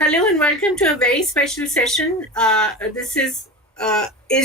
Hello and welcome to a very special session. This is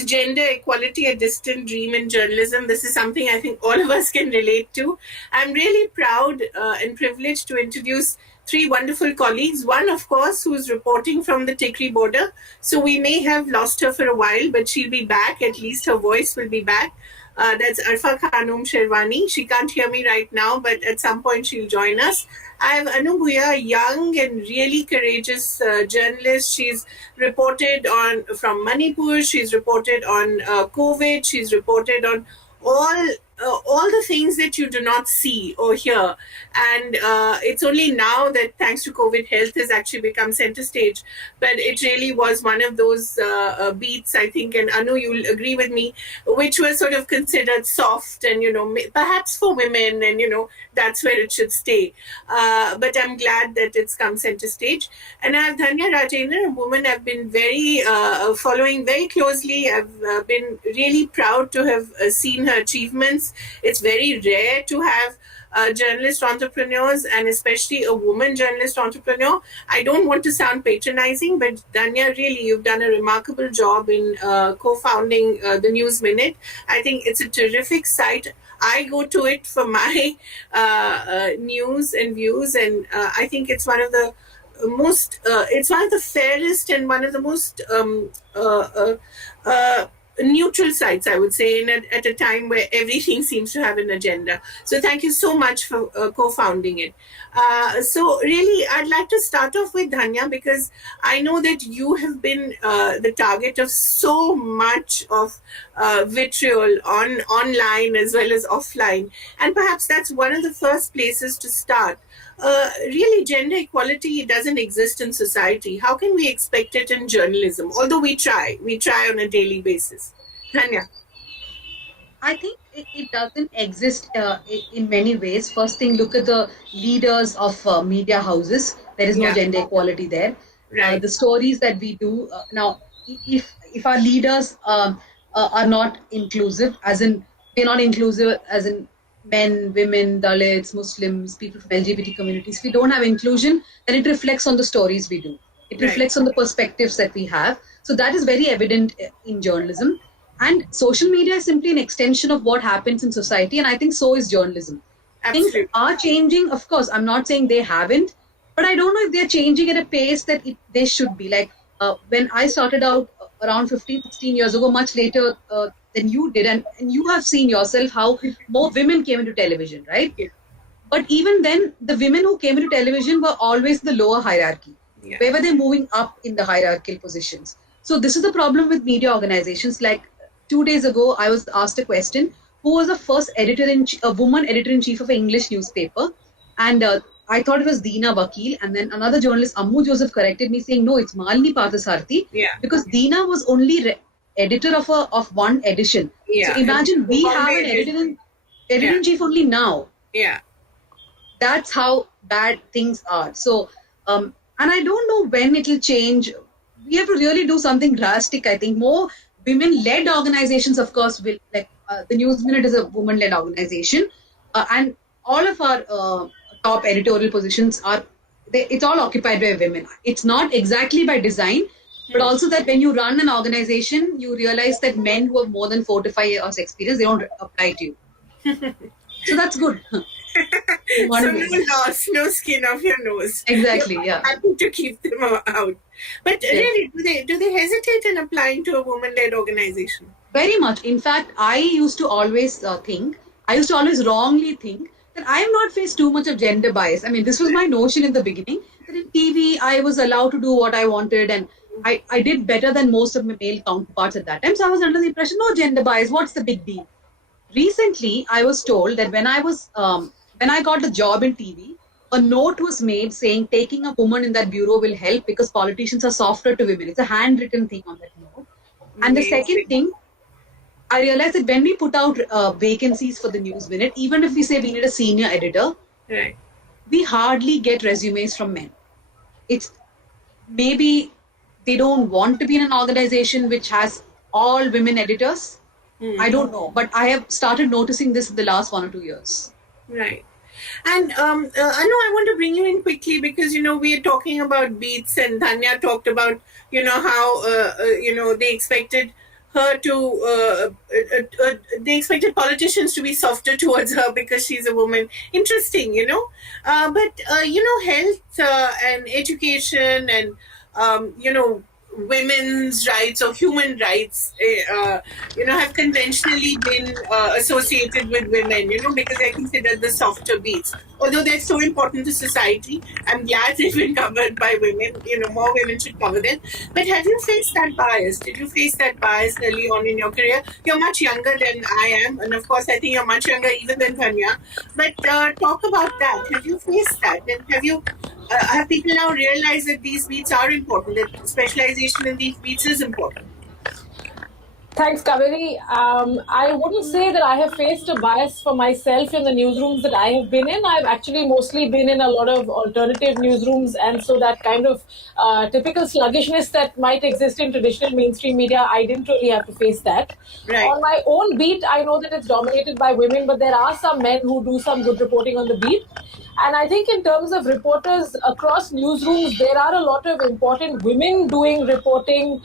gender equality a distant dream in journalism? This is something I think all of us can relate to. I'm really proud and privileged to introduce three wonderful colleagues. One, of course, who's reporting from the Tikri border. So we may have lost her for a while, but she'll be back. At least her voice will be back. That's Arfa Khanum Sherwani. She can't hear me right now, but at some point she'll join us. I have Anoo, a young and really courageous journalist. She's reported on from Manipur. She's reported on COVID. She's reported on all all the things that you do not see or hear. And it's only now that, thanks to COVID, health has actually become center stage. But it really was one of those beats, I think, and Anu, you'll agree with me, which was sort of considered soft and, perhaps for women, and, that's where it should stay. But I'm glad that it's come center stage. And I have Dhanya Rajendran, a woman I've been very following very closely. I've been really proud to have seen her achievements. It's very rare to have journalist entrepreneurs, and especially a woman journalist entrepreneur. I don't want to sound patronizing, but Danya, really, you've done a remarkable job in co-founding the News Minute. I think it's a terrific site. I go to it for my news and views, and I think it's one of the it's one of the fairest and one of the most neutral sites, I would say, at a time where everything seems to have an agenda. So thank you so much for co-founding it. So really, I'd like to start off with Dhanya, because I know that you have been the target of so much of vitriol online as well as offline, and perhaps that's one of the first places to start. Really, gender equality doesn't exist in society. How can we expect it in journalism? Although we try on a daily basis. Tanya. I think it doesn't exist in many ways. First thing, look at the leaders of media houses. There is no Yeah, gender equality there. right. The stories that we do now, if our leaders are not inclusive, as in we're not inclusive, as in men, women, Dalits, Muslims, people from LGBT communities. If we don't have inclusion, then it reflects on the stories we do. It Right. reflects on the perspectives that we have. So that is very evident in journalism. And social media is simply an extension of what happens in society. And I think so is journalism. Things Absolutely. are changing. Of course, I'm not saying they haven't, but I don't know if they're changing at a pace that they should be. Like when I started out around 15, 16 years ago, much later than you did. And you have seen yourself how more women came into television, right? Yeah. But even then, the women who came into television were always the lower hierarchy. Yeah. Where were they moving up in the hierarchical positions? So this is the problem with media organizations. Like 2 days ago, I was asked a question: who was the first a woman editor in chief of an English newspaper? And I thought it was Deena Vakil, and then another journalist, Ammu Joseph, corrected me saying, no, it's Malini Pathasarthi, Yeah. because Deena was only editor of one edition. So Yeah. imagine we have an Founded. editor Yeah. in chief only now. Yeah. That's how bad things are. So, and I don't know when it'll change. We have to really do something drastic. I think more women-led organizations, of course, will, like the News Minute is a woman-led organization, and all of our top editorial positions it's all occupied by women. It's not exactly by design, but also that when you run an organization, you realize that men who have more than 4 to 5 years experience, they don't apply to you. So that's good. In So one no way. loss, no skin off your nose. Exactly, You're yeah. happy to keep them out. But Yes. really, do they hesitate in applying to a woman-led organization? Very much. In fact, I used to always I used to always wrongly think that I have not faced too much of gender bias. I mean, this was my notion in the beginning that in TV I was allowed to do what I wanted, and I did better than most of my male counterparts at that time. So I was under the impression, no gender bias, what's the big deal? Recently, I was told that when I got the job in TV, a note was made saying taking a woman in that bureau will help because politicians are softer to women. It's a handwritten thing on that note. And the second Amazing. thing, I realized that when we put out vacancies for the News Minute, even if we say we need a senior editor, Right. we hardly get resumes from men. It's maybe they don't want to be in an organization which has all women editors. I don't know, but I have started noticing this in the last 1 or 2 years. Right. And Anu, I want to bring you in quickly because we are talking about beats, and Dhanya talked about how they expected her to they expected politicians to be softer towards her because she's a woman. Interesting, but health and education and women's rights or human rights, have conventionally been associated with women, because they're considered the softer beats. Although they're so important to society, I'm glad they've been covered by women. More women should cover them. But have you faced that bias? Did you face that bias early on in your career? You're much younger than I am, and of course, I think you're much younger even than Tanya. But talk about that. Have you faced that? And have people now realized that these beats are important, that specialization in these beats is important? Thanks, Kaveree. I wouldn't say that I have faced a bias for myself in the newsrooms that I have been in. I've actually mostly been in a lot of alternative newsrooms, and so that kind of typical sluggishness that might exist in traditional mainstream media, I didn't really have to face that. Right. On my own beat, I know that it's dominated by women, but there are some men who do some good reporting on the beat. And I think in terms of reporters across newsrooms, there are a lot of important women doing reporting,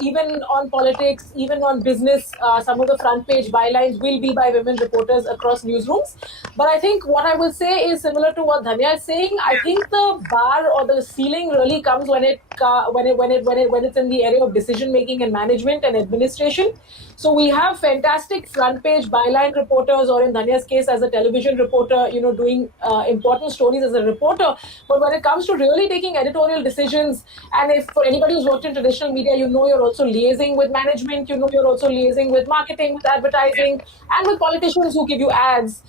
even on politics, even on business. Some of the front page bylines will be by women reporters across newsrooms. But I think what I will say is similar to what Dhanya is saying. I think the bar or the ceiling really comes when it's in the area of decision making and management and administration. So we have fantastic front page byline reporters, or in Dhanya's case, as a television reporter, doing important stories as a reporter. But when it comes to really taking editorial decisions, and if for anybody who's worked in traditional media, you're also liaising with management, you're also liaising with marketing, with advertising, and with politicians who give you ads.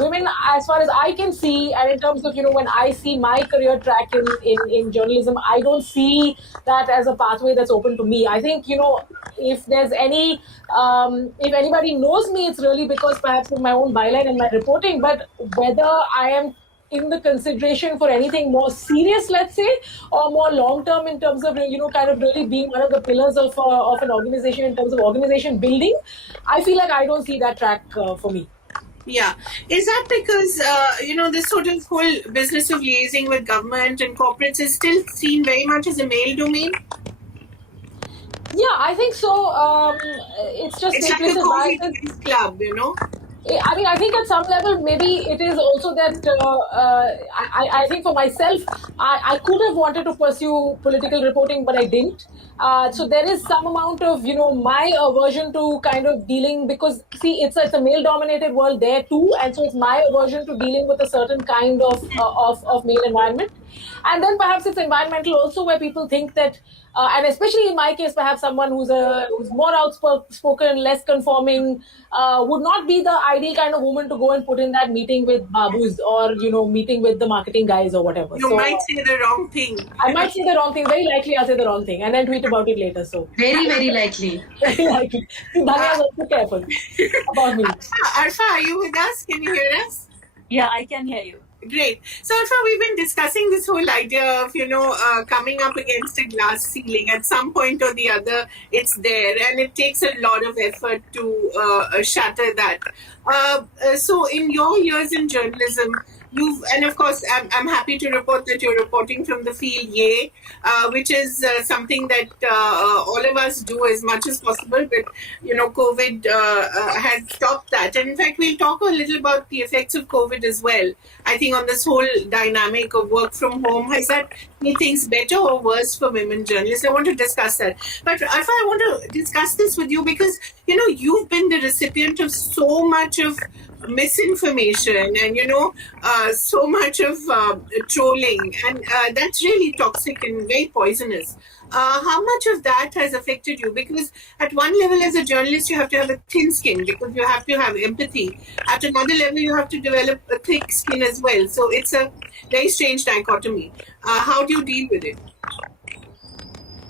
Women, as far as I can see, and in terms of, when I see my career track in journalism, I don't see that as a pathway that's open to me. I think, if there's if anybody knows me, it's really because perhaps of my own byline and my reporting. But whether I am in the consideration for anything more serious, let's say, or more long term in terms of kind of really being one of the pillars of an organization in terms of organization building, I feel like I don't see that track for me. Yeah. Is that because, this sort of whole business of liaising with government and corporates is still seen very much as a male domain? Yeah, I think so. It's just It's like a COVID club, I mean, I think at some level, maybe it is also that I think for myself, I could have wanted to pursue political reporting, but I didn't. So there is some amount of, my aversion to kind of dealing, because see, it's a male dominated world there too. And so it's my aversion to dealing with a certain kind of male environment. And then perhaps it's environmental also, where people think that, and especially in my case, perhaps someone who's more outspoken, less conforming, would not be the ideal kind of woman to go and put in that meeting with babus, or meeting with the marketing guys or whatever. You might say the wrong thing. I might say the wrong thing. Very likely, I'll say the wrong thing and then tweet about it later. So very, very likely. Very likely. Dhanya is also careful about me. Arfa, are you with us? Can you hear us? Yeah, I can hear you. Great. So, Alpha, we've been discussing this whole idea of, coming up against a glass ceiling. At some point or the other, it's there, and it takes a lot of effort to shatter that. So, in your years in journalism, and of course, I'm happy to report that you're reporting from the field, yay, which is something that all of us do as much as possible. But COVID has stopped that, and in fact, we'll talk a little about the effects of COVID as well. I think on this whole dynamic of work from home, has that made things better or worse for women journalists? I want to discuss that. But Alpha, I want to discuss this with you because you've been the recipient of so much of misinformation and so much of trolling, and that's really toxic and very poisonous. How much of that has affected you? Because at one level, as a journalist, you have to have a thin skin because you have to have empathy. At another level, you have to develop a thick skin as well. So it's a very strange dichotomy. How do you deal with it?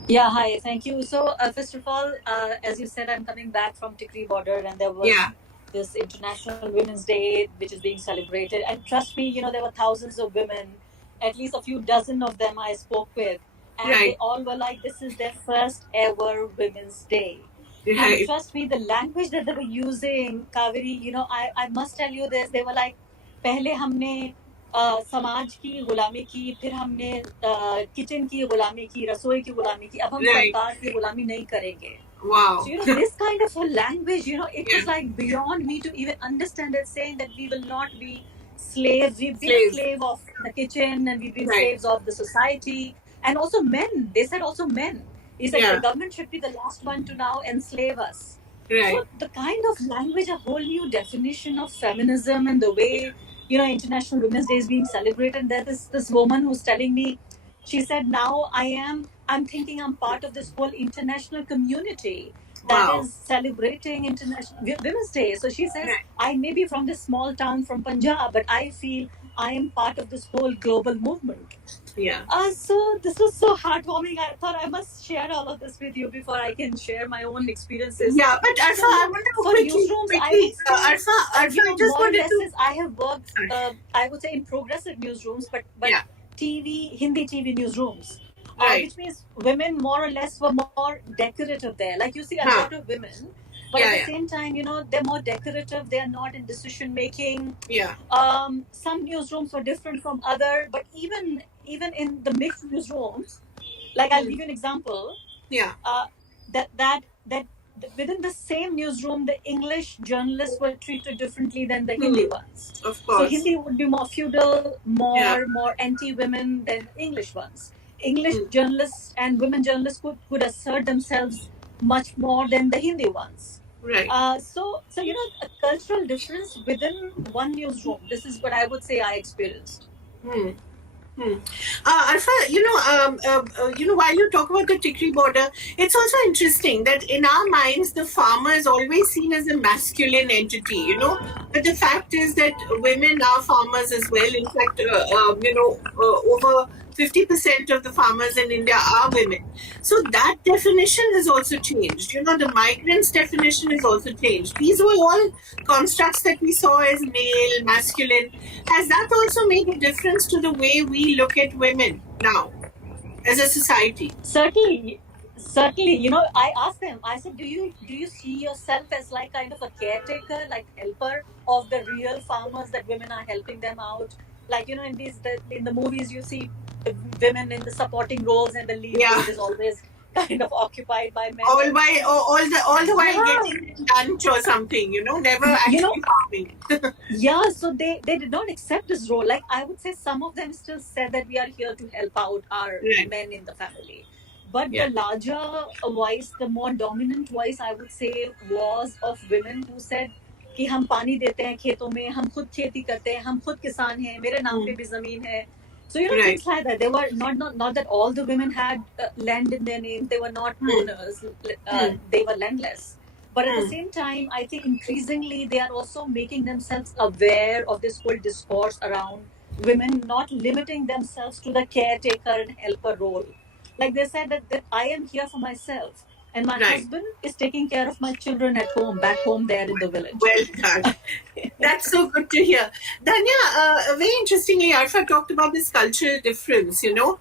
Yeah, hi, thank you. So first of all, as you said, I'm coming back from Tikri border, and there was this International Women's Day, which is being celebrated. And trust me, there were thousands of women, at least a few dozen of them I spoke with. And they all were like, this is their first ever Women's Day. Right. And trust me, the language that they were using, Kaveree, I must tell you this, they were like, पहले हमने समाज की गुलामी की, फिर हमने kitchen की गुलामी की, रसोई की गुलामी की, अब हम सरकार की गुलामी नहीं करेंगे. Wow. So, this kind of a language, it was like beyond me to even understand it, saying that we will not be slaves. We've been slave of the kitchen and we've been slaves of the society. And also men. They said also men. He said the government should be the last one to now enslave us. So the kind of language, a whole new definition of feminism and the way, International Women's Day is being celebrated. And there is this woman who's telling me, she said, now I'm thinking I'm part of this whole international community that is celebrating International Women's Day. So she says, I may be from this small town from Punjab, but I feel I am part of this whole global movement. Yeah. So this was so heartwarming. I thought I must share all of this with you before I can share my own experiences. Yeah, but Arfa, I want to quickly, Arfa, I just wanted to... I have worked, I would say, in progressive newsrooms, but Hindi TV newsrooms. Which means women more or less were more decorative there. Like you see a lot of women, but at the same time, they're more decorative. They are not in decision making. Yeah. Some newsrooms were different from other, but even in the mixed newsrooms, like I'll give you an example. Yeah. That within the same newsroom, the English journalists were treated differently than the Hindi ones. Of course. So Hindi would be more feudal, more anti-women than English ones. English journalists and women journalists could assert themselves much more than the Hindi ones. Right. So a cultural difference within one newsroom. This is what I would say I experienced. Arfa, while you talk about the Tikri border, it's also interesting that in our minds, the farmer is always seen as a masculine entity, But the fact is that women are farmers as well. In fact, over 50% of the farmers in India are women. So that definition has also changed. The migrants' definition has also changed. These were all constructs that we saw as male, masculine. Has that also made a difference to the way we look at women now as a society? Certainly. I asked them, I said, do you see yourself as like kind of a caretaker, like helper of the real farmers that women are helping them out? Like, in the movies you see women in the supporting roles and the lead role is always kind of occupied by men. All the while getting lunch or something, never actually farming. So they did not accept this role. Like I would say some of them still said that we are here to help out our men in the family. But the larger voice, the more dominant voice, I would say, was of women who said कि हम पानी देते हैं खेतों में, हम खुद खेती करते हैं, हम खुद किसान हैं, मेरे नाम पे भी जमीन है. So things like that. They were not that all the women had land in their name. They were not owners. They were landless. But at the same time, I think increasingly they are also making themselves aware of this whole discourse around women not limiting themselves to the caretaker and helper role. Like they said that I am here for myself. And my husband is taking care of my children at home, back home there in the village. Well done. That's so good to hear. Dhanya, very interestingly, Arfa talked about this cultural difference, the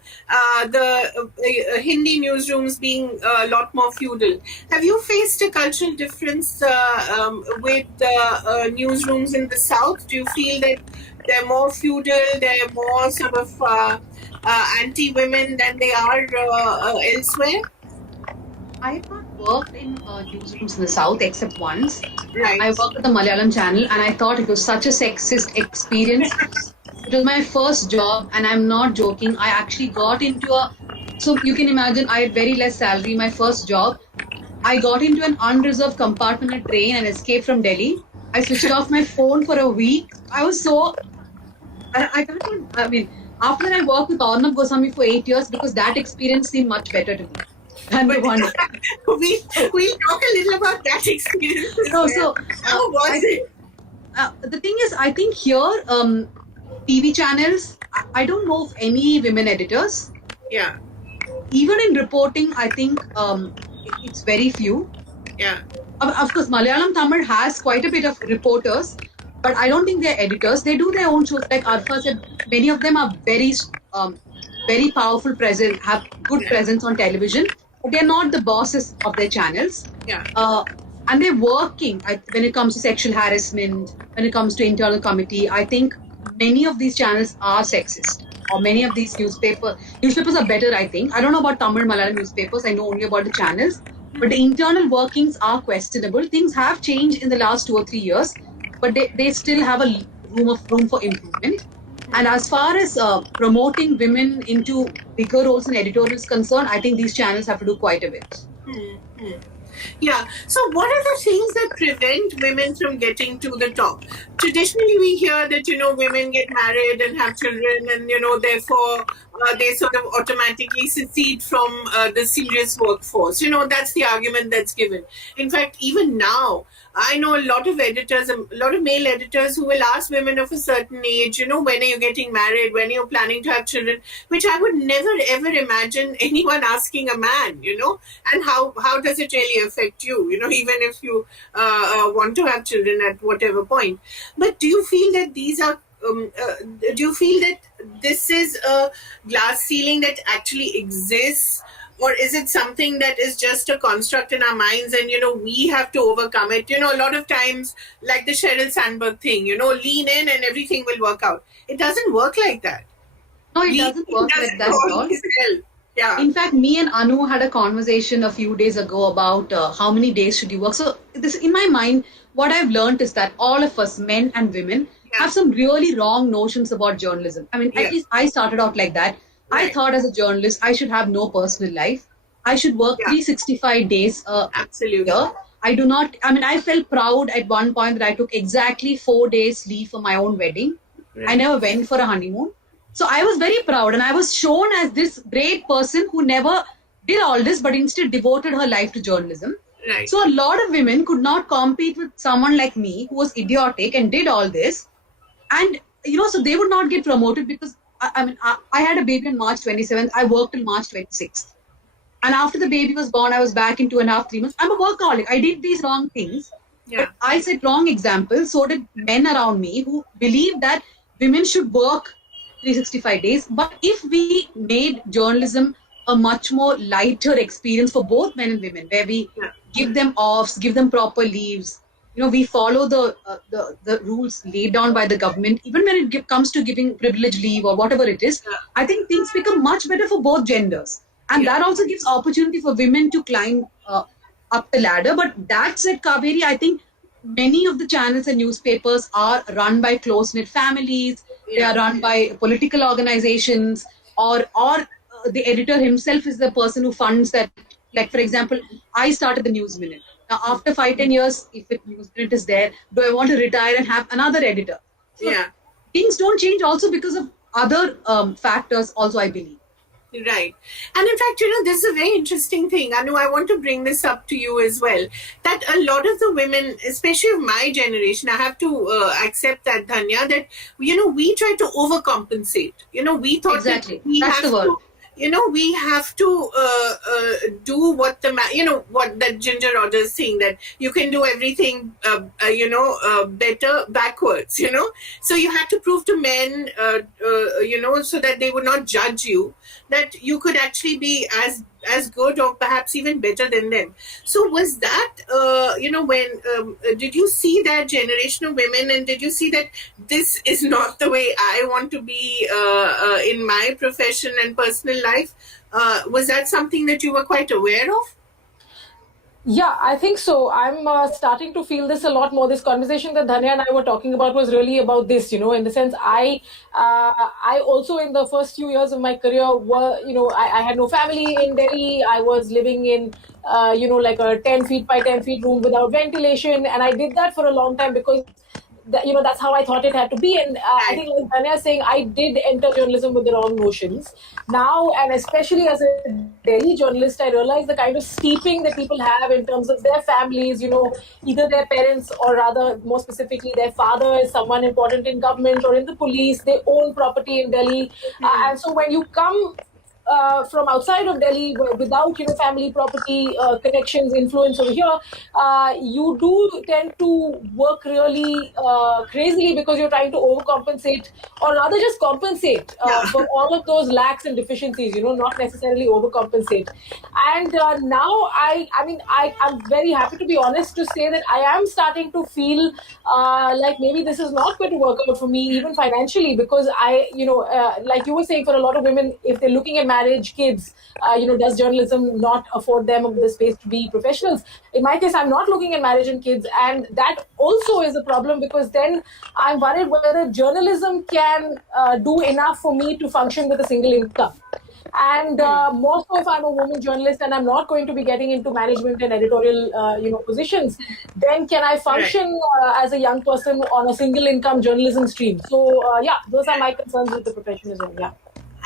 Hindi newsrooms being a lot more feudal. Have you faced a cultural difference with newsrooms in the South? Do you feel that they're more feudal, they're more sort of anti-women than they are elsewhere? I have not worked in newsrooms in the South except once. Right. I worked at the Malayalam channel and I thought it was such a sexist experience. It was my first job and I'm not joking. I actually got into so you can imagine I had very less salary, my first job. I got into an unreserved compartment in a train and escaped from Delhi. I switched off my phone for a week. I was so... after that I worked with Arnab Goswami for 8 years because that experience seemed much better to me. We'll talk a little about that experience. How was it? The thing is, I think here, TV channels, I don't know of any women editors. Yeah. Even in reporting, I think it's very few. Yeah. Of course, Malayalam Tamil has quite a bit of reporters, but I don't think they're editors. They do their own shows. Like Arfa said, many of them are very powerful presence, have good presence on television. They're not the bosses of their channels. Yeah. And they're working when it comes to sexual harassment, when it comes to internal committee. I think many of these channels are sexist, or many of these newspapers are better, I think. I don't know about Tamil Malayalam newspapers. I know only about the channels, but the internal workings are questionable. Things have changed in the last 2 or 3 years, but they still have a room for improvement. And as far as promoting women into bigger roles in editorial is concerned, I think these channels have to do quite a bit. Yeah. So, what are the things that prevent women from getting to the top? Traditionally, we hear that women get married and have children, and therefore they sort of automatically secede from the serious workforce. That's the argument that's given. In fact, even now, I know a lot of editors, a lot of male editors who will ask women of a certain age, when are you getting married, when are you planning to have children, which I would never ever imagine anyone asking a man, and how does it really affect you, even if you want to have children at whatever point. But do you feel that these are do you feel that this is a glass ceiling that actually exists, or is it something that is just a construct in our minds and we have to overcome it? A lot of times, like the Sheryl Sandberg thing, lean in and everything will work out. It doesn't work like that. No, it doesn't work like that at all. Yeah. In fact, me and Anoo had a conversation a few days ago about how many days should you work. So this, in my mind, what I've learned is that all of us, men and women, have some really wrong notions about journalism. I mean, at least I started out like that. I thought as a journalist, I should have no personal life. I should work 365 days a year. I do not, I mean, I felt proud at one point that I took exactly 4 days leave for my own wedding. I never went for a honeymoon. So I was very proud, and I was shown as this great person who never did all this, but instead devoted her life to journalism. Right. So a lot of women could not compete with someone like me who was idiotic and did all this. And, so they would not get promoted because, I had a baby on March 27th. I worked till March 26th. And after the baby was born, I was back in 2.5, 3 months. I'm a workaholic. I did these wrong things. But I set wrong examples. So did men around me who believe that women should work 365 days. But if we made journalism a much more lighter experience for both men and women, where we give them offs, give them proper leaves, we follow the rules laid down by the government, even when it comes to giving privilege leave or whatever it is, I think things become much better for both genders. And that also gives opportunity for women to climb up the ladder. But that said, Kaveree, I think many of the channels and newspapers are run by close-knit families. They are run by political organizations, or the editor himself is the person who funds that. Like, for example, I started the News Minute. Now, after 5-10 years, if the News Minute is there, do I want to retire and have another editor? So things don't change also because of other factors also, I believe. Right. And in fact, this is a very interesting thing. Anu, I want to bring this up to you as well. That a lot of the women, especially of my generation, I have to accept that, Dhanya, that, we try to overcompensate. We thought exactly. that we That's have the word. we have to do what what that Ginger Rogers saying, that you can do everything, better backwards, So you had to prove to men, so that they would not judge you, that you could actually be as good or perhaps even better than them. So was that, when, did you see that generation of women, and did you see that this is not the way I want to be in my profession and personal life? Was that something that you were quite aware of? Yeah, I think so. I'm starting to feel this a lot more. This conversation that Dhanya and I were talking about was really about this, in the sense I also in the first few years of my career were, I had no family in Delhi. I was living in, like a 10 feet by 10 feet room without ventilation. And I did that for a long time because that's how I thought it had to be. And I think, like Dhanya is saying, I did enter journalism with the wrong notions. Now, and especially as a Delhi journalist, I realized the kind of steeping that people have in terms of their families, either their parents, or rather, more specifically, their father is someone important in government or in the police. They own property in Delhi. And so when you come from outside of Delhi without family property connections, influence over here, you do tend to work really crazily because you're trying to overcompensate, or rather just compensate for all of those lacks and deficiencies, not necessarily overcompensate. And now I'm very happy, to be honest, to say that I am starting to feel like maybe this is not going to work out for me, even financially, because like you were saying, for a lot of women, if they're looking at marriage, kids, does journalism not afford them the space to be professionals? In my case, I'm not looking at marriage and kids, and that also is a problem, because then I'm worried whether journalism can do enough for me to function with a single income. And more so if I'm a woman journalist and I'm not going to be getting into management and editorial positions, then can I function as a young person on a single income journalism stream? So those are my concerns with the profession as well. Yeah.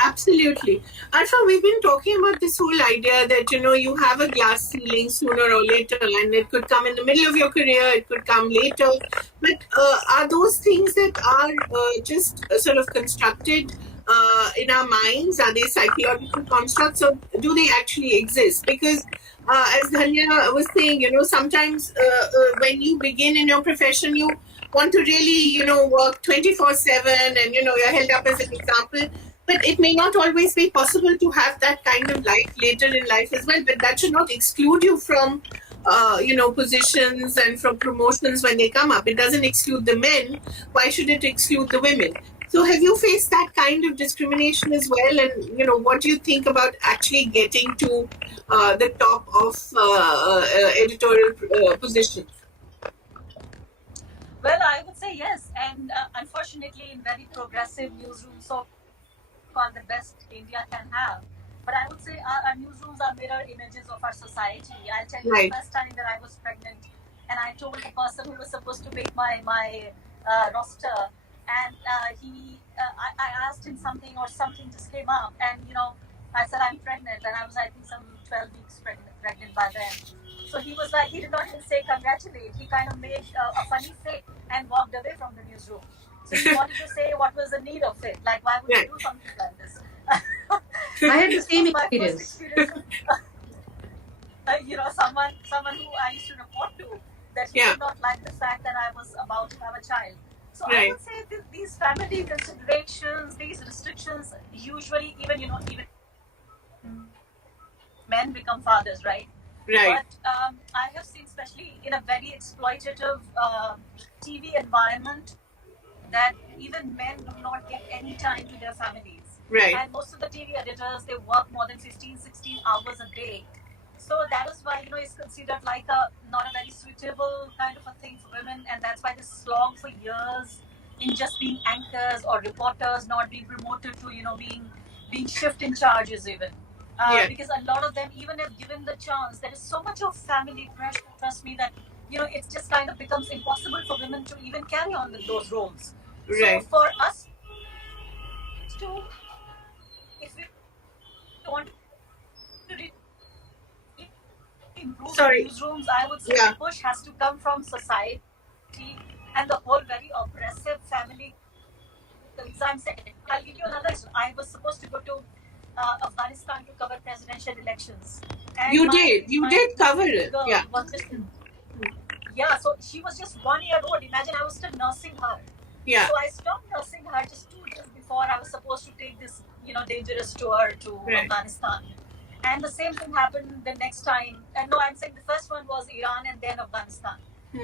Absolutely. Arfa, we've been talking about this whole idea that, you have a glass ceiling sooner or later, and it could come in the middle of your career, it could come later. But are those things that are just sort of constructed in our minds? Are they psychological constructs, or do they actually exist? Because as Dhanya was saying, sometimes when you begin in your profession, you want to really, work 24/7, and, you're held up as an example. But it may not always be possible to have that kind of life later in life as well. But that should not exclude you from, positions and from promotions when they come up. It doesn't exclude the men. Why should it exclude the women? So have you faced that kind of discrimination as well? And, what do you think about actually getting to the top of editorial positions? Well, I would say yes. And unfortunately, in very progressive newsrooms, so called the best India can have. But I would say our newsrooms are mirror images of our society. I'll tell you the first time that I was pregnant, and I told the person who was supposed to make my roster, and I asked him something, or something just came up, and I said I'm pregnant, and I was, I think, some 12 weeks pregnant by then. So he was like, he did not even say congratulate. He kind of made a funny face and walked away from the newsroom. So he wanted to say what was the need of it, like why would you do something like this? I had the same experience. Someone who I used to report to, that he did not like the fact that I was about to have a child. So I would say that these family considerations, these restrictions, usually even men become fathers, right? Right. But I have seen, especially in a very exploitative TV environment, that even men do not give any time to their families. Right. And most of the TV editors, they work more than 15, 16 hours a day. So that is why, it's considered like not a very suitable kind of a thing for women. And that's why they slog for years in just being anchors or reporters, not being promoted to, being shift in charges even. Because a lot of them, even if given the chance, there is so much of family pressure, trust me, that, it just kind of becomes impossible for women to even carry on with those roles. Right. So for us to, if we want to improve newsrooms, I would say the push has to come from society and the whole very oppressive family. I'm saying, I'll give you another. I was supposed to go to Afghanistan to cover presidential elections. And you did cover it. So she was just 1 year old. Imagine, I was still nursing her. Yeah. So I stopped nursing her just 2 days before I was supposed to take this, dangerous tour to Afghanistan. And the same thing happened the next time. And no, I'm saying the first one was Iran and then Afghanistan.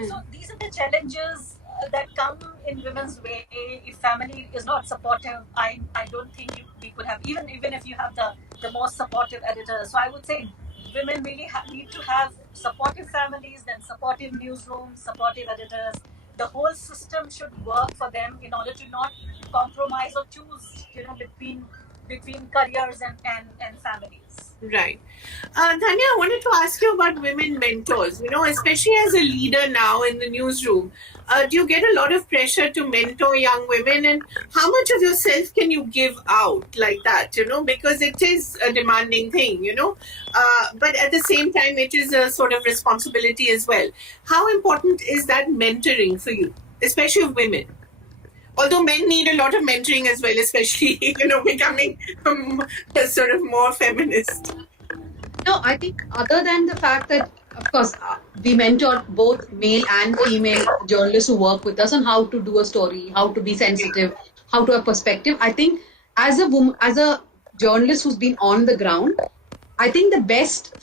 So these are the challenges that come in women's way. If family is not supportive, I don't think we could have, even if you have the most supportive editors. So I would say women really need to have supportive families, then supportive newsrooms, supportive editors. The whole system should work for them in order to not compromise or choose, between careers and families. Right. Dhanya, I wanted to ask you about women mentors, especially as a leader now in the newsroom. Do you get a lot of pressure to mentor young women, and how much of yourself can you give out like that, because it is a demanding thing, but at the same time, it is a sort of responsibility as well. How important is that mentoring for you, especially of women? Although men need a lot of mentoring as well, especially, becoming sort of more feminist. No, I think other than the fact that, of course, we mentor both male and female journalists who work with us on how to do a story, how to be sensitive, how to have perspective. I think as a woman, as a journalist who's been on the ground, I think the best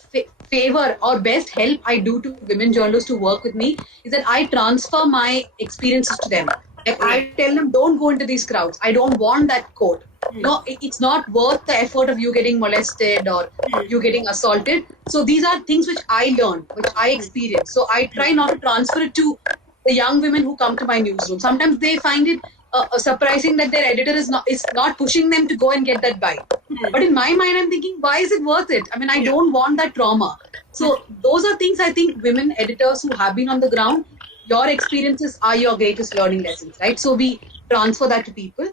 favor or best help I do to women journalists who work with me is that I transfer my experiences to them. Like I tell them, don't go into these crowds. I don't want that quote. It's not worth the effort of you getting molested or you getting assaulted. So these are things which I learned, which I experienced. So I try not to transfer it to the young women who come to my newsroom. Sometimes they find it surprising that their editor is not pushing them to go and get that bite. But in my mind, I'm thinking, why is it worth it? I mean, I don't want that trauma. So those are things I think women editors who have been on the ground, your experiences are your greatest learning lessons, right? So we transfer that to people.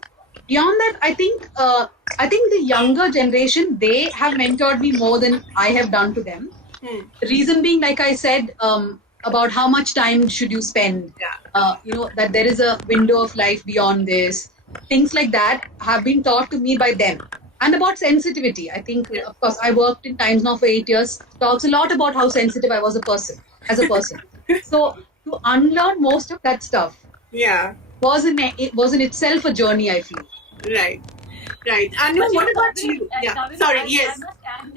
Beyond that, I think the younger generation, they have mentored me more than I have done to them. The reason being, like I said, about how much time should you spend, that there is a window of life beyond this. Things like that have been taught to me by them. And about sensitivity, I think, of course, I worked in Times Now for 8 years, talks a lot about how sensitive I was as a person. So to unlearn most of that stuff was in itself a journey, I feel. Right. Anoo, what about you? Sorry, yes. I must add,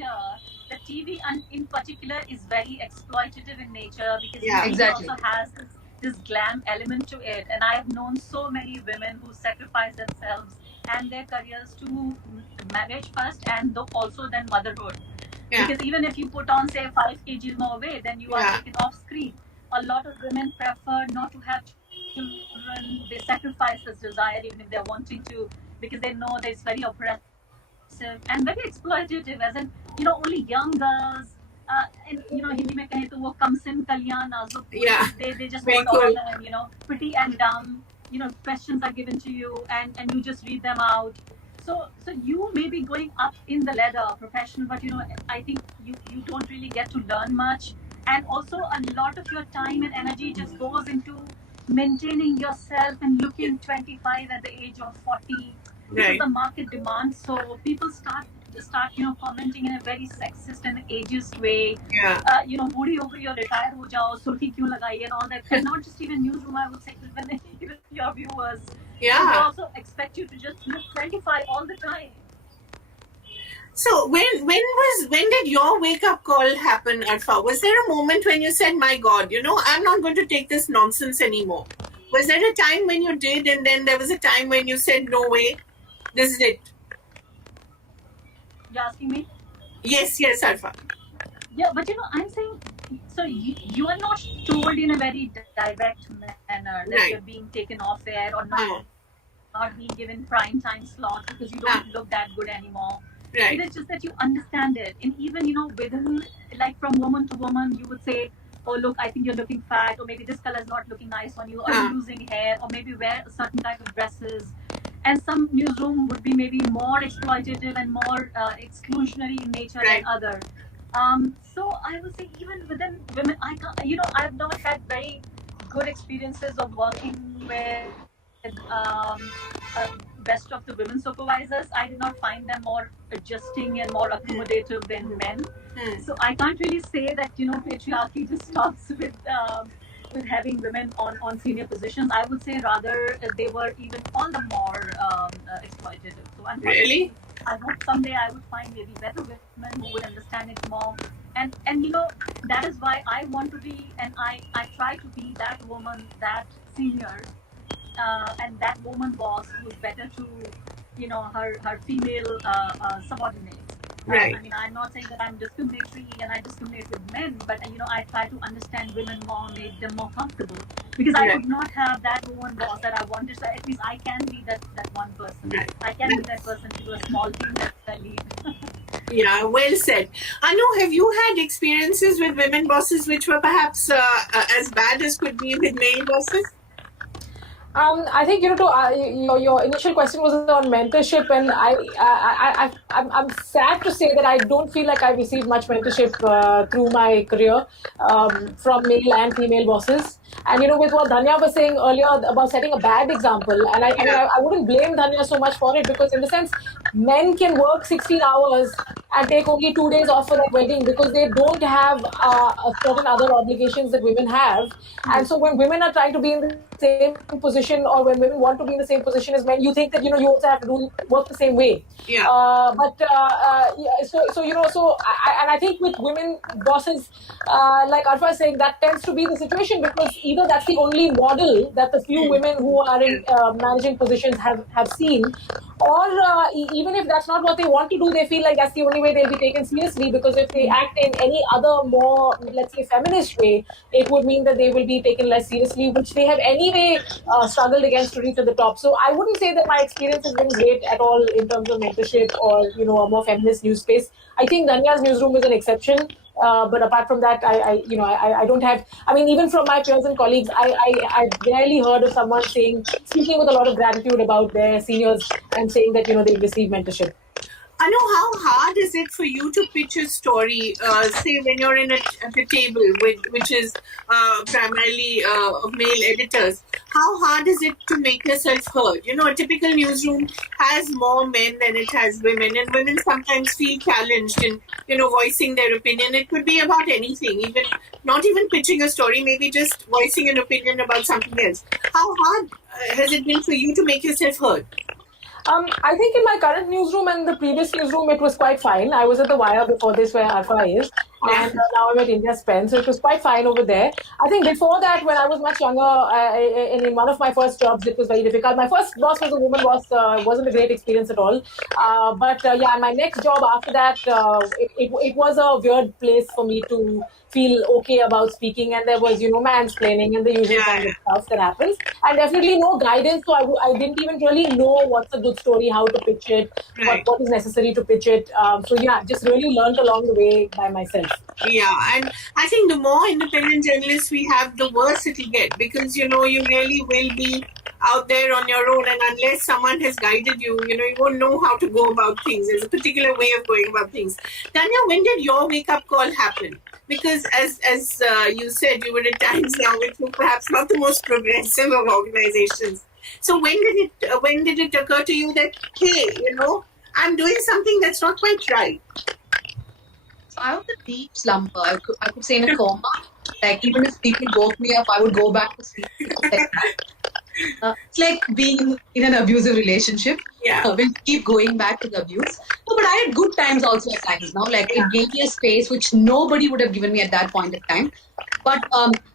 the TV in particular is very exploitative in nature because it also has this glam element to it. And I have known so many women who sacrifice themselves and their careers to marriage first and also then motherhood. Because even if you put on, say, 5 kg more weight, then you are taken off screen. A lot of women prefer not to have children. They sacrifice this desire even if they're wanting to, because they know that it's very oppressive and very exploitative, as in, only young girls, and Hindi mein kahe to wo kamsin kalyan nazuk, they just want all the, pretty and dumb, questions are given to you and you just read them out. So you may be going up in the ladder professional, but I think you don't really get to learn much, and also a lot of your time and energy just goes into maintaining yourself and looking 25 at the age of 40 because the market demands. So people start commenting in a very sexist and ageist way. Budi ho gayi, retire ho jao, surki kyun lagayi, and all that. And not just even newsroom, I would say, even your viewers. They also expect you to just look 25 all the time. So when did your wake up call happen, Arfa? Was there a moment when you said, "My God, I'm not going to take this nonsense anymore"? Was there a time when you did, and then there was a time when you said, "No way, this is it"? You're asking me? Yes, Arfa. Yeah, but I'm saying, so you are not told in a very direct manner that you're being taken off air or not being given prime time slots because you don't look that good anymore. Right. It's just that you understand it. And even, within, like from woman to woman, you would say, oh, look, I think you're looking fat, or maybe this color is not looking nice on you, or you're losing hair, or maybe wear a certain type of dresses. And some newsroom would be maybe more exploitative and more exclusionary in nature than other. So I would say even within women, I've not had very good experiences of working with best of the women supervisors. I did not find them more adjusting and more accommodative than men. So I can't really say that patriarchy just stops with having women on senior positions. I would say rather they were even all the more exploitative. So really, I hope someday I would find maybe better women who would understand it more. And that is why I want to be, and I try to be that woman, that senior. And that woman boss who's better to, her female subordinates. Right. I mean, I'm not saying that I'm discriminatory and I discriminate with men, but I try to understand women more, make them more comfortable. Because I could not have that woman boss that I wanted, so at least I can be that one person. Right. I can be that person to a small team that I lead. Yeah, well said. Anoo, have you had experiences with women bosses which were perhaps as bad as could be with male bosses? I think your initial question was on mentorship, and I'm sad to say that I don't feel like I've received much mentorship through my career from male and female bosses. And with what Dhanya was saying earlier about setting a bad example, and I mean I wouldn't blame Dhanya so much for it, because in the sense men can work 16 hours and take only 2 days off for their wedding because they don't have certain other obligations that women have. And so when women are trying to be in the same position, or when women want to be in the same position as men, you think that you also have to work the same way. And I think with women bosses, like Arfa is saying, that tends to be the situation, because either that's the only model that the few women who are in managing positions have seen, or even if that's not what they want to do, they feel like that's the only way they'll be taken seriously, because if they act in any other more, let's say, feminist way, it would mean that they will be taken less seriously, which they have anyway struggled against to reach at the top. So I wouldn't say that my experience has been great at all in terms of mentorship or a more feminist news space. I think Dhanya's newsroom is an exception. But apart from that, I don't have. I mean, even from my peers and colleagues, I've rarely heard of someone speaking with a lot of gratitude about their seniors and saying that they've received mentorship. Anoo, how hard is it for you to pitch a story, say when you're at a table which is primarily of male editors? How hard is it to make yourself heard? A typical newsroom has more men than it has women, and women sometimes feel challenged in, voicing their opinion. It could be about anything, not even pitching a story, maybe just voicing an opinion about something else. How hard has it been for you to make yourself heard? I think in my current newsroom and the previous newsroom, it was quite fine. I was at the Wire before this, where Arfa is, and now I'm at India's Pen, so it was quite fine over there. I think before that, when I was much younger, in one of my first jobs, it was very difficult. My first boss was a woman boss, wasn't a great experience at all. But my next job after that, it was a weird place for me to feel okay about speaking, and there was mansplaining and the usual kind of stuff that happens, and definitely no guidance. So I didn't even really know what's a good story, how to pitch it, what is necessary to pitch it. Just really learned along the way by myself. Yeah, and I think the more independent journalists we have, the worse it'll get, because you really will be out there on your own, and unless someone has guided you, you won't know how to go about things. There's a particular way of going about things. Dhanya, when did your wake-up call happen? Because as you said, you were at Times Now, which was perhaps not the most progressive of organizations. So when did it occur to you that, hey, I'm doing something that's not quite right? So I was a deep slumber. I could say in a coma. Like, even if people woke me up, I would go back to sleep. It's like being in an abusive relationship. When you keep going back to the abuse. No, but I had good times also at times now. Like, it gave me a space which nobody would have given me at that point of time. But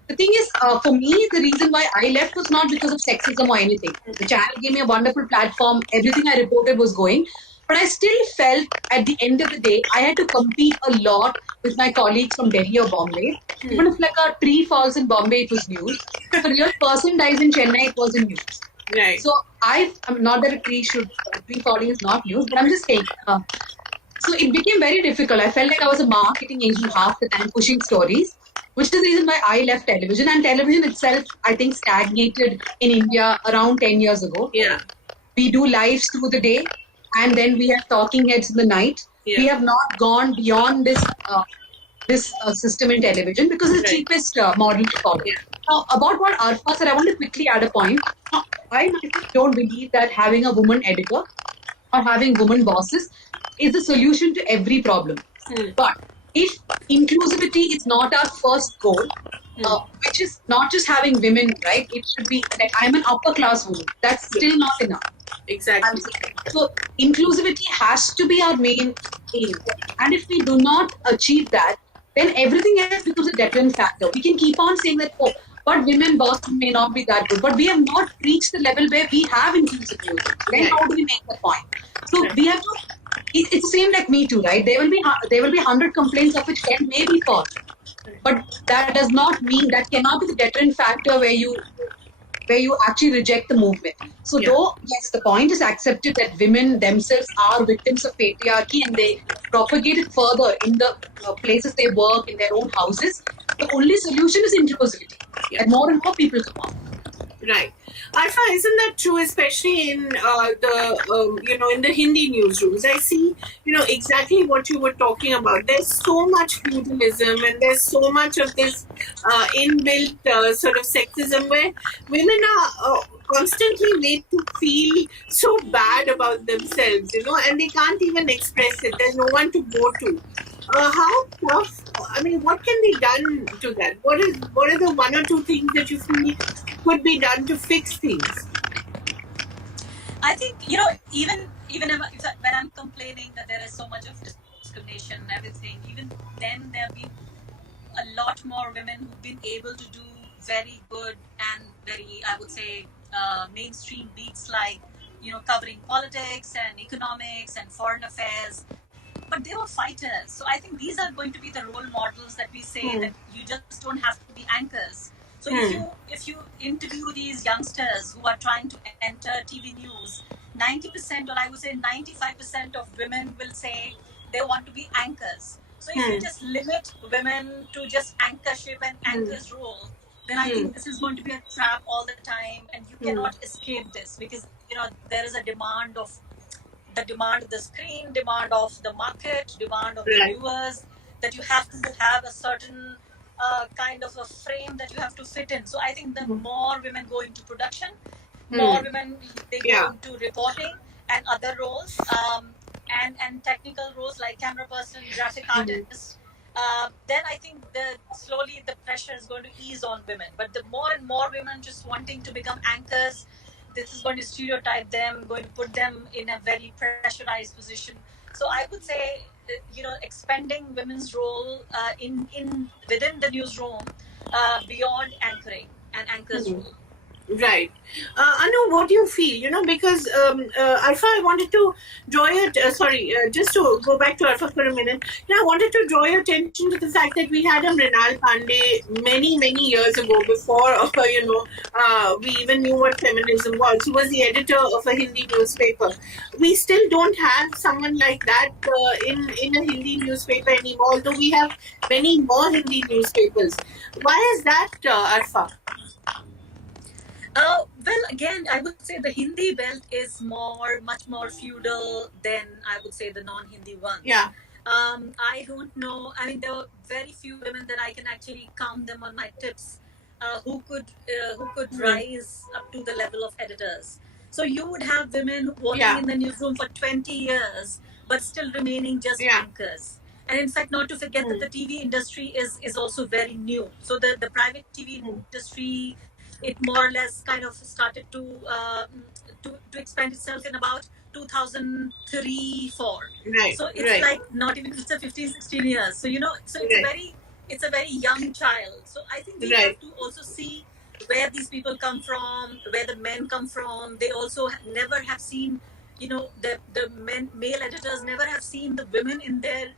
the thing is, for me, the reason why I left was not because of sexism or anything. The channel gave me a wonderful platform. Everything I reported was going. But I still felt at the end of the day, I had to compete a lot with my colleagues from Delhi or Bombay. Even if like a tree falls in Bombay, it was news. If a real person dies in Chennai, it wasn't news. Right. So I'm not that a tree falling is not news, but I'm just saying. So it became very difficult. I felt like I was a marketing agent half the time, pushing stories, which is the reason why I left television. And television itself, I think, stagnated in India around 10 years ago. Yeah. We do lives through the day, and then we have talking heads in the night. We have not gone beyond this system in television because it's the cheapest model to follow. Now, about what Arfa said, I want to quickly add a point. Now, I myself don't believe that having a woman editor or having women bosses is the solution to every problem. But if inclusivity is not our first goal, which is not just having women, right? It should be like, I'm an upper class woman. That's still not enough. Exactly. So inclusivity has to be our main aim. And if we do not achieve that, then everything else becomes a deterrent factor. We can keep on saying that, but women bosses may not be that good. But we have not reached the level where we have inclusivity. Then how do we make that point? So we have to. It's the same like Me Too, right? There will be 100 complaints of which 10 may be false. But that does not mean that cannot be the deterrent factor where you actually reject the movement. So though, yes, the point is accepted that women themselves are victims of patriarchy and they propagate it further in the places they work, in their own houses, the only solution is inclusivity. And more people come on. Right. Arfa, isn't that true, especially in in the Hindi newsrooms? I see, exactly what you were talking about. There's so much feudalism, and there's so much of this inbuilt sort of sexism where women are constantly made to feel so bad about themselves, and they can't even express it. There's no one to go to. How tough? I mean, what can be done to that? What are the one or two things that you feel could be done to fix things? I think even when I'm complaining that there is so much of discrimination and everything, even then there have been a lot more women who've been able to do very good and very, I would say, mainstream beats like covering politics and economics and foreign affairs. But they were fighters. So I think these are going to be the role models that we say that you just don't have to be anchors. So if you interview these youngsters who are trying to enter TV news, 90% or I would say 95% of women will say they want to be anchors. So if you just limit women to just anchorship and anchor's role, then I think this is going to be a trap all the time, and you cannot escape this because there is a demand of the screen, demand of the market, demand of the viewers, that you have to have a certain kind of a frame that you have to fit in. So I think the more women go into production, more women they go into reporting and other roles, and technical roles like camera person, graphic artist. Then I think slowly the pressure is going to ease on women. But the more and more women just wanting to become anchors, this is going to stereotype them, going to put them in a very pressurized position. So I would say, expanding women's role in within the newsroom beyond anchoring and anchor's role. Right. Anu, what do you feel? Because Arfa, I wanted to draw your, just to go back to Arfa for a minute. I wanted to draw your attention to the fact that we had a Mrinal Pandey many, many years ago before, we even knew what feminism was. He was the editor of a Hindi newspaper. We still don't have someone like that in a Hindi newspaper anymore, although we have many more Hindi newspapers. Why is that, Arfa? Well, again, I would say the Hindi belt is much more feudal than I would say the non-Hindi one. Yeah. I don't know. I mean, there were very few women that I can actually count them on my tips who could rise up to the level of editors. So you would have women working in the newsroom for 20 years, but still remaining just anchors. And in fact, not to forget that the TV industry is also very new. So the private TV industry, it more or less kind of started to expand itself in about 2003-4. Right. So it's like not even, it's a 15-16 years. So it's a very young child. So I think we have to also see where these people come from, where the men come from. They also never have seen, the male editors never have seen the women in their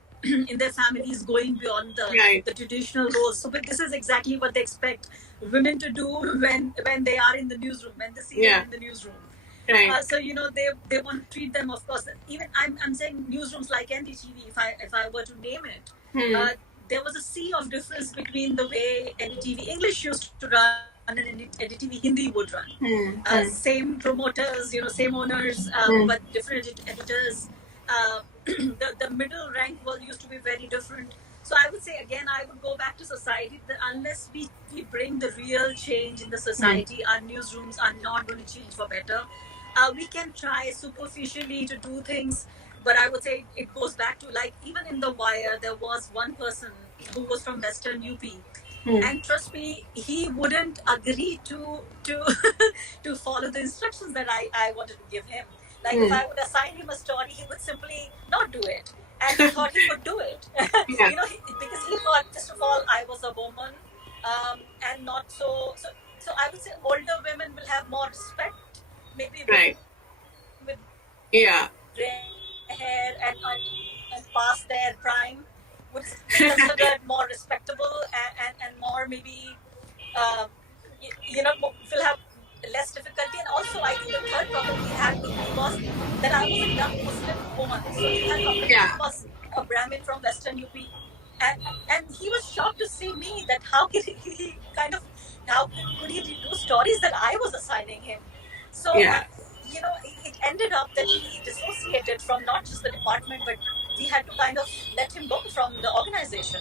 families going beyond the traditional roles. So but this is exactly what they expect women to do when they are in the newsroom, when they see them in the newsroom. Right. So they want to treat them, of course. Even I'm saying newsrooms like NDTV, if I were to name it, there was a sea of difference between the way NDTV English used to run and NDTV Hindi would run. Same promoters, same owners, but different editors. The middle rank used to be very different. So I would say, again, I would go back to society, that unless we bring the real change in the society, our newsrooms are not going to change for better. We can try superficially to do things, but I would say it goes back to, like, even in The Wire, there was one person who was from Western UP. And trust me, he wouldn't agree to to follow the instructions that I wanted to give him. Like, if I would assign him a story, he would simply not do it. And he thought he could do it. Because he thought, first of all, I was a woman, and not so. So I would say older women will have more respect. Maybe with gray hair and past their prime would be considered more respectable and more maybe, will have less difficulty. And also, I think the third problem he had with me was that I was a young Muslim woman. So he had come across a Brahmin from Western UP, and he was shocked to see me, that how could he could he do stories that I was assigning him. So it ended up that he dissociated from not just the department, but we had to kind of let him go from the organization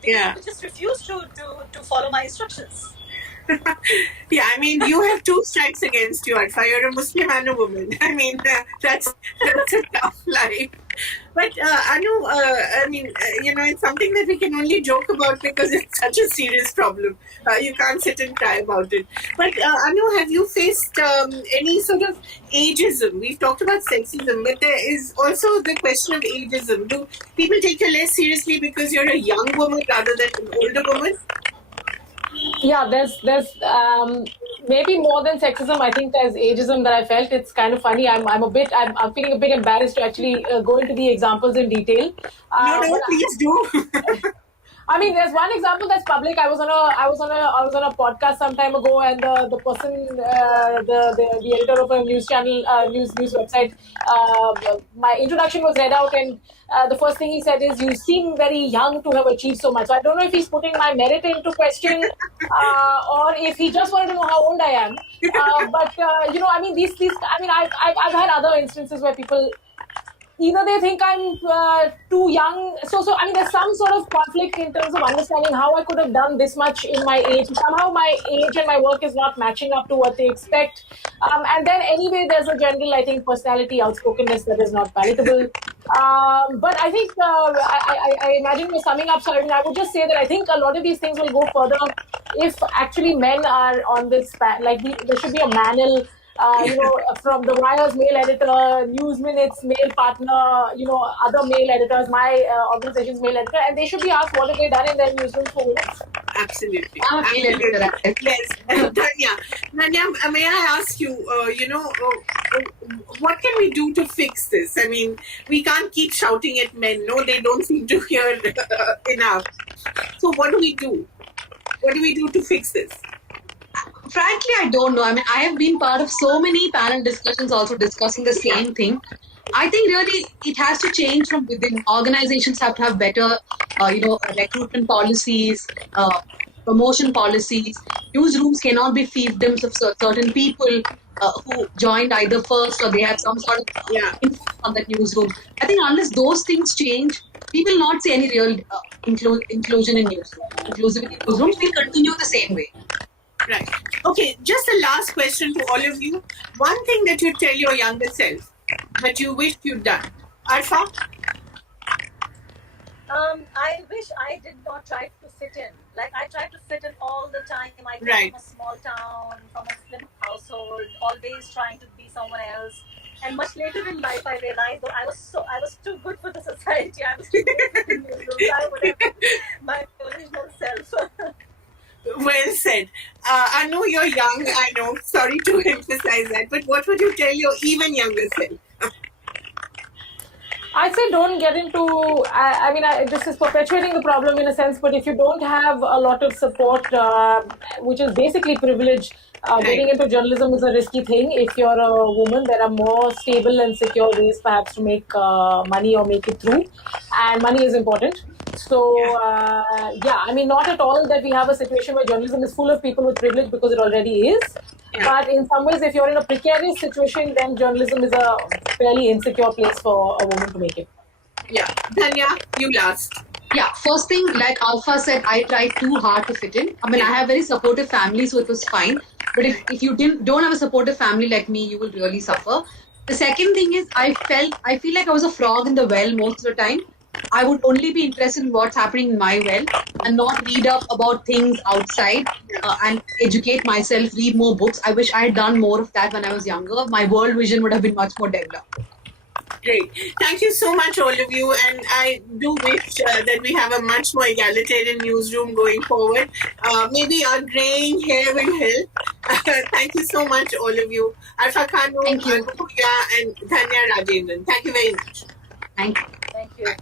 because he just refused to follow my instructions. Yeah, I mean, you have two strikes against you, Arfa. You're a Muslim and a woman. I mean, that's a tough life. But Anu, it's something that we can only joke about because it's such a serious problem. You can't sit and cry about it. But Anu, have you faced any sort of ageism? We've talked about sexism, but there is also the question of ageism. Do people take you less seriously because you're a young woman rather than an older woman? Yeah, there's maybe more than sexism. I think there's ageism that I felt. It's kind of funny. I'm feeling a bit embarrassed to actually go into the examples in detail. No, please do. I mean, there's one example that's public. I was on a podcast some time ago, and the person, the editor of a news channel, news website, my introduction was read out, and the first thing he said is, "You seem very young to have achieved so much." So I don't know if he's putting my merit into question, or if he just wanted to know how old I am. But I mean, I've had other instances where people, either they think I'm too young. So I mean, there's some sort of conflict in terms of understanding how I could have done this much in my age. Somehow my age and my work is not matching up to what they expect. And then anyway, there's a general, I think, personality, outspokenness that is not palatable. But I think, I imagine we're summing up. So I mean, I would just say that I think a lot of these things will go further if actually men are on this, there should be a manual. From the Wire's male editor, News Minutes male partner, other male editors, my organization's male editor, and they should be asked what have they done in their newsrooms for women. Absolutely. Yes. Dhanya, may I ask you, what can we do to fix this? I mean, we can't keep shouting at men. No, they don't seem to hear enough. So what do we do? What do we do to fix this? Frankly, I don't know. I mean, I have been part of so many panel discussions also discussing the same thing. I think really it has to change from within. Organizations have to have better, recruitment policies, promotion policies. Newsrooms cannot be fiefdoms of certain people who joined either first or they have some sort of influence on that newsroom. I think unless those things change, we will not see any real inclusion in newsrooms. Inclusivity in newsrooms will continue the same way. Right. Okay, just a last question to all of you. One thing that you tell your younger self that you wish you'd done. Arfa? I wish I did not try to fit in. Like, I tried to fit in all the time. I came from a small town, from a slim household, always trying to be someone else. And much later in life, I realized that I was too good for the society. I was too good for the newsrooms. I would have been my original self. Well said. I know you're young, I know. Sorry to emphasize that. But what would you tell your even younger self? I'd say don't get into, this is perpetuating the problem in a sense, but if you don't have a lot of support, which is basically privilege, getting into journalism is a risky thing. If you're a woman, there are more stable and secure ways perhaps to make money or make it through. And money is important. So, not at all that we have a situation where journalism is full of people with privilege, because it already is. But in some ways, if you're in a precarious situation, then journalism is a fairly insecure place for a woman to make it. Yeah. Dhanya, you last. Yeah, first thing, like Arfa said, I tried too hard to fit in. I mean, I have very supportive family, so it was fine. But if you don't have a supportive family like me, you will really suffer. The second thing is, I feel like I was a frog in the well most of the time. I would only be interested in what's happening in my well and not read up about things outside and educate myself, read more books. I wish I had done more of that when I was younger. My world vision would have been much more developed. Great. Thank you so much, all of you. And I do wish that we have a much more egalitarian newsroom going forward. Maybe our graying hair will help. Thank you so much, all of you. Arfa Khanum, Anoo, and Dhanya Rajendran. Thank you very much. Thank you. Thank you.